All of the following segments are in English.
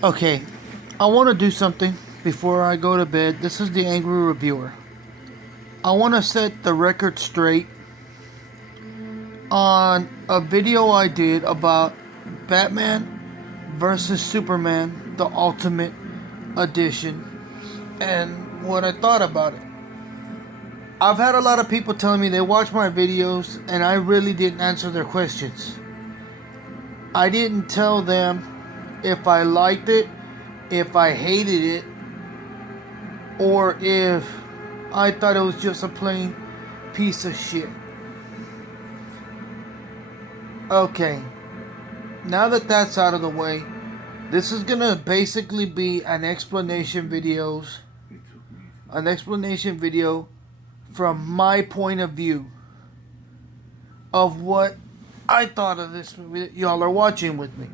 Okay, I want to do something before I go to bed. This is the Angry Reviewer. I want to set the record straight on a video I did about Batman versus Superman, the Ultimate Edition, and what I thought about it. I've had a lot of people telling me they watch my videos and I really didn't answer their questions. I didn't tell them if I liked it, if I hated it, or if I thought it was just a plain piece of shit. Okay, now that that's out of the way, this is gonna basically be an explanation video from my point of view of what I thought of this movie that y'all are watching with me.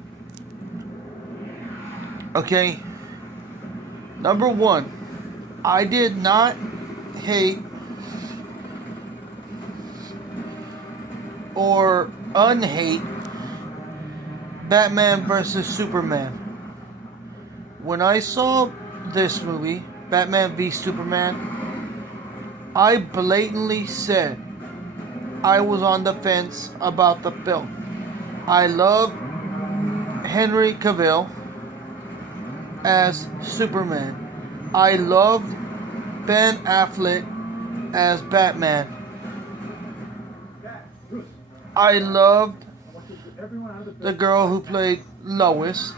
Okay, number one, I did not hate or unhate Batman vs. Superman. When I saw this movie, Batman v Superman, I blatantly said I was on the fence about the film. I love Henry Cavill as Superman. I loved Ben Affleck as Batman. I loved the girl who played Lois.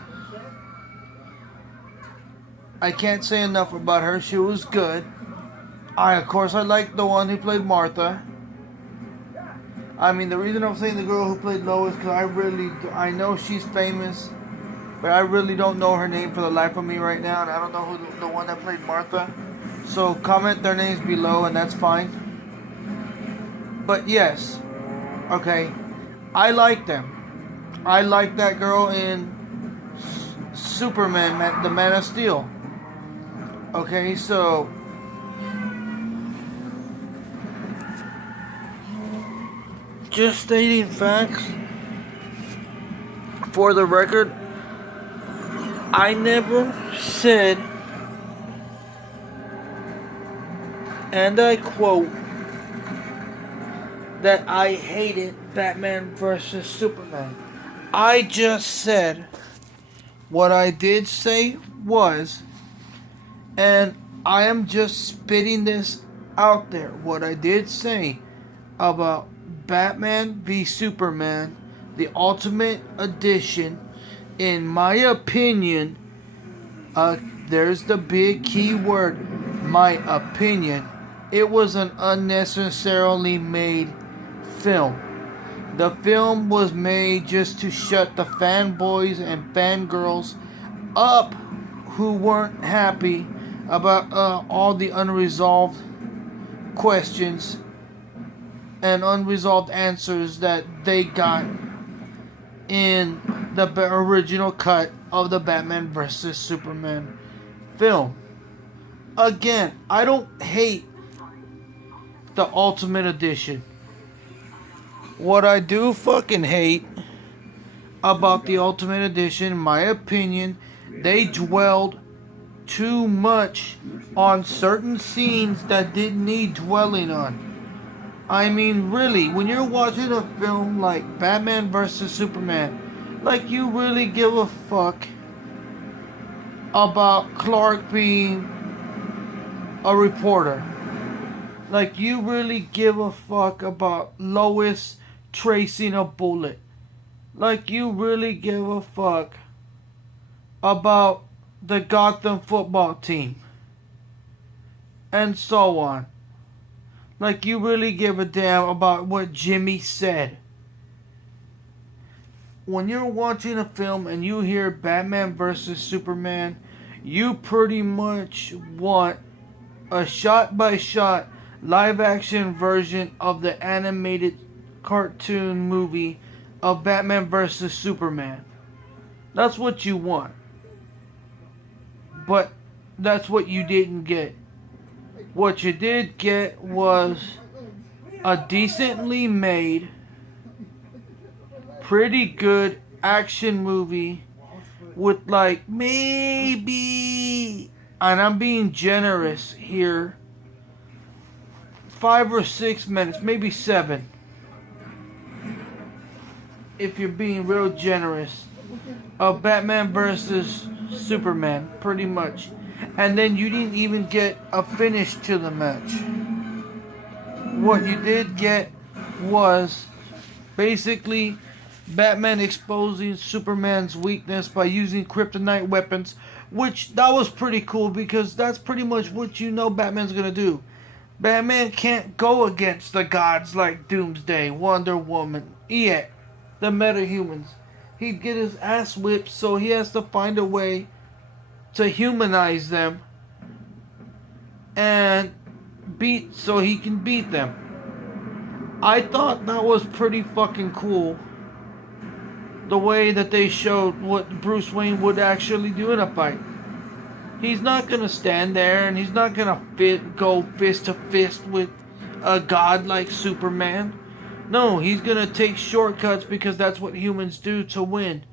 I can't say enough about her. She was good. Of course, I liked the one who played Martha. I mean, the reason I'm saying the girl who played Lois, because I know she's famous, but I really don't know her name for the life of me right now, and I don't know who the one that played Martha. So comment their names below, and that's fine. But yes, okay, I like them. I like that girl in Superman, the Man of Steel. Okay, so just stating facts for the record, I never said, and I quote, that I hated Batman vs. Superman. I just said what I did say was, and I am just spitting this out there, what I did say about Batman v Superman, the Ultimate Edition, in my opinion, there's the big key word, my opinion, it was an unnecessarily made film. The film was made just to shut the fanboys and fangirls up who weren't happy about all the unresolved questions and unresolved answers that they got in the original cut of the Batman vs. Superman film. Again, I don't hate the Ultimate Edition. What I do fucking hate about the Ultimate Edition, in my opinion, they dwelled too much on certain scenes that didn't need dwelling on. I mean, really, when you're watching a film like Batman vs. Superman, like, you really give a fuck about Clark being a reporter. Like, you really give a fuck about Lois tracing a bullet. Like, you really give a fuck about the Gotham football team. And so on. Like, you really give a damn about what Jimmy said. When you're watching a film and you hear Batman vs. Superman, you pretty much want a shot-by-shot live-action version of the animated cartoon movie of Batman vs. Superman. That's what you want. But that's what you didn't get. What you did get was a decently made, pretty good action movie with like maybe, and I'm being generous here, 5 or 6 minutes, maybe 7, if you're being real generous, of Batman versus Superman, pretty much. And then you didn't even get a finish to the match. What you did get was basically Batman exposing Superman's weakness by using kryptonite weapons, which that was pretty cool because that's pretty much what you know Batman's gonna do. Batman can't go against the gods like Doomsday, Wonder Woman, yet the metahumans. He'd get his ass whipped, so he has to find a way to humanize them and so he can beat them. I thought that was pretty fucking cool. The way that they showed what Bruce Wayne would actually do in a fight. He's not gonna stand there and he's not gonna go fist to fist with a god like Superman. No, he's gonna take shortcuts because that's what humans do to win.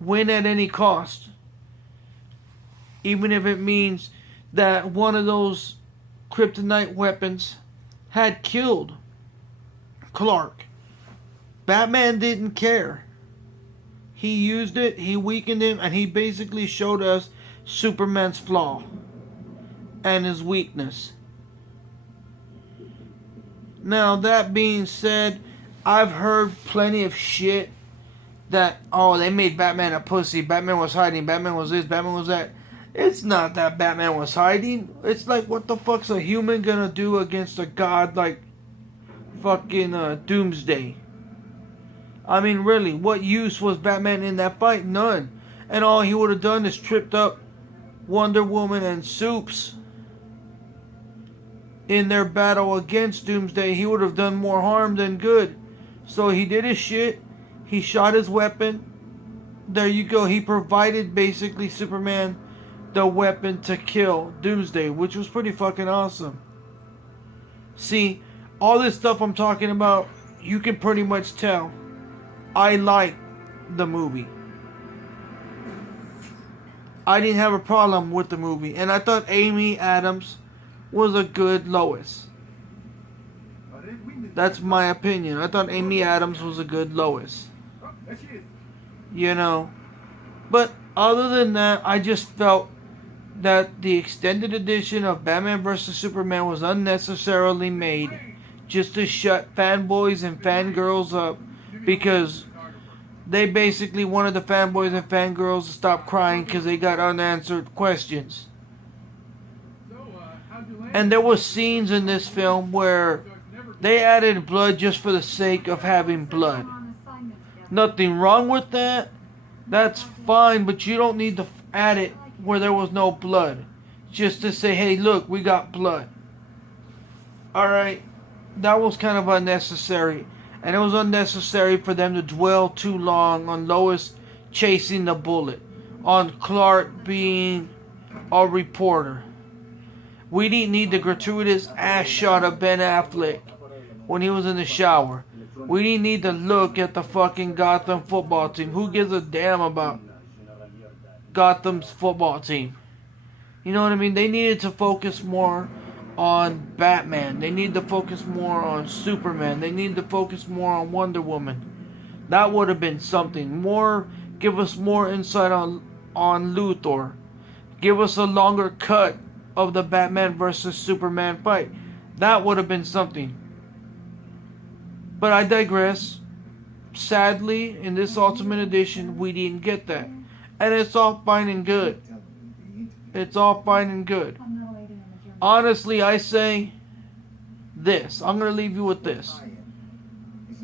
Win at any cost. Even if it means that one of those kryptonite weapons had killed Clark. Batman didn't care. He used it, he weakened him, and he basically showed us Superman's flaw and his weakness. Now, that being said, I've heard plenty of shit that, oh, they made Batman a pussy, Batman was hiding, Batman was this, Batman was that. It's not that Batman was hiding. It's like, what the fuck's a human gonna do against a god like fucking Doomsday? I mean, really, what use was Batman in that fight? None. And all he would have done is tripped up Wonder Woman and Supes in their battle against Doomsday. He would have done more harm than good. So he did his shit. He shot his weapon. There you go. He provided basically Superman the weapon to kill Doomsday, which was pretty fucking awesome. See, all this stuff I'm talking about, you can pretty much tell I like the movie. I didn't have a problem with the movie, and I thought Amy Adams was a good Lois. That's my opinion. I thought Amy Adams was a good Lois. You know. But other than that, I just felt that the extended edition of Batman vs. Superman was unnecessarily made just to shut fanboys and fangirls up, because they basically wanted the fanboys and fangirls to stop crying because they got unanswered questions. And there was scenes in this film where they added blood just for the sake of having blood. Nothing wrong with that. That's fine, but you don't need to add it where there was no blood. Just to say, hey, look, we got blood. Alright, that was kind of unnecessary. And it was unnecessary for them to dwell too long on Lois chasing the bullet, on Clark being a reporter. We didn't need the gratuitous ass shot of Ben Affleck when he was in the shower. We didn't need to look at the fucking Gotham football team. Who gives a damn about Gotham's football team? You know what I mean? They needed to focus more on Batman. They need to focus more on Superman. They need to focus more on Wonder Woman. That would have been something. Give us more insight on Luthor. Give us a longer cut of the Batman versus Superman fight. That would have been something. But I digress. Sadly, in this Ultimate Edition, we didn't get that. And it's all fine and good. It's all fine and good. Honestly, I say this. I'm going to leave you with this.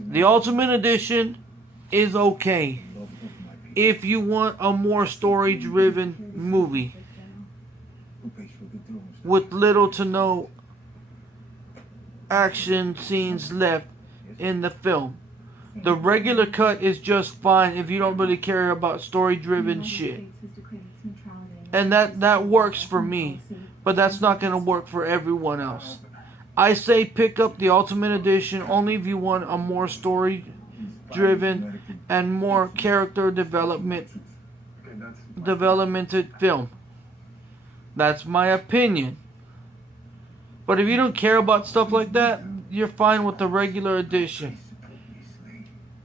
The Ultimate Edition is okay if you want a more story-driven movie with little to no action scenes left in the film. The regular cut is just fine if you don't really care about story-driven shit. And that works for me. But that's not going to work for everyone else. I say pick up the Ultimate Edition only if you want a more story-driven and more character development developmented film. That's my opinion. But if you don't care about stuff like that, you're fine with the regular edition.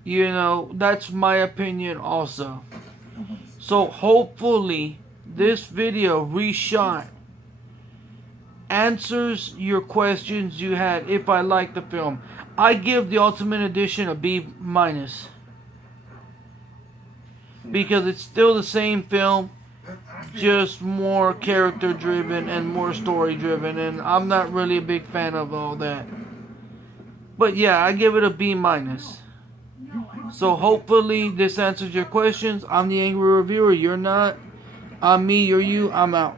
You know, that's my opinion also. So hopefully this video reshot answers your questions you had if I like the film. I give the Ultimate Edition a B-, because it's still the same film, just more character driven and more story driven, and I'm not really a big fan of all that. But yeah, I give it a B-. So hopefully this answers your questions. I'm the Angry Reviewer, you're not. I'm me, you're you, I'm out.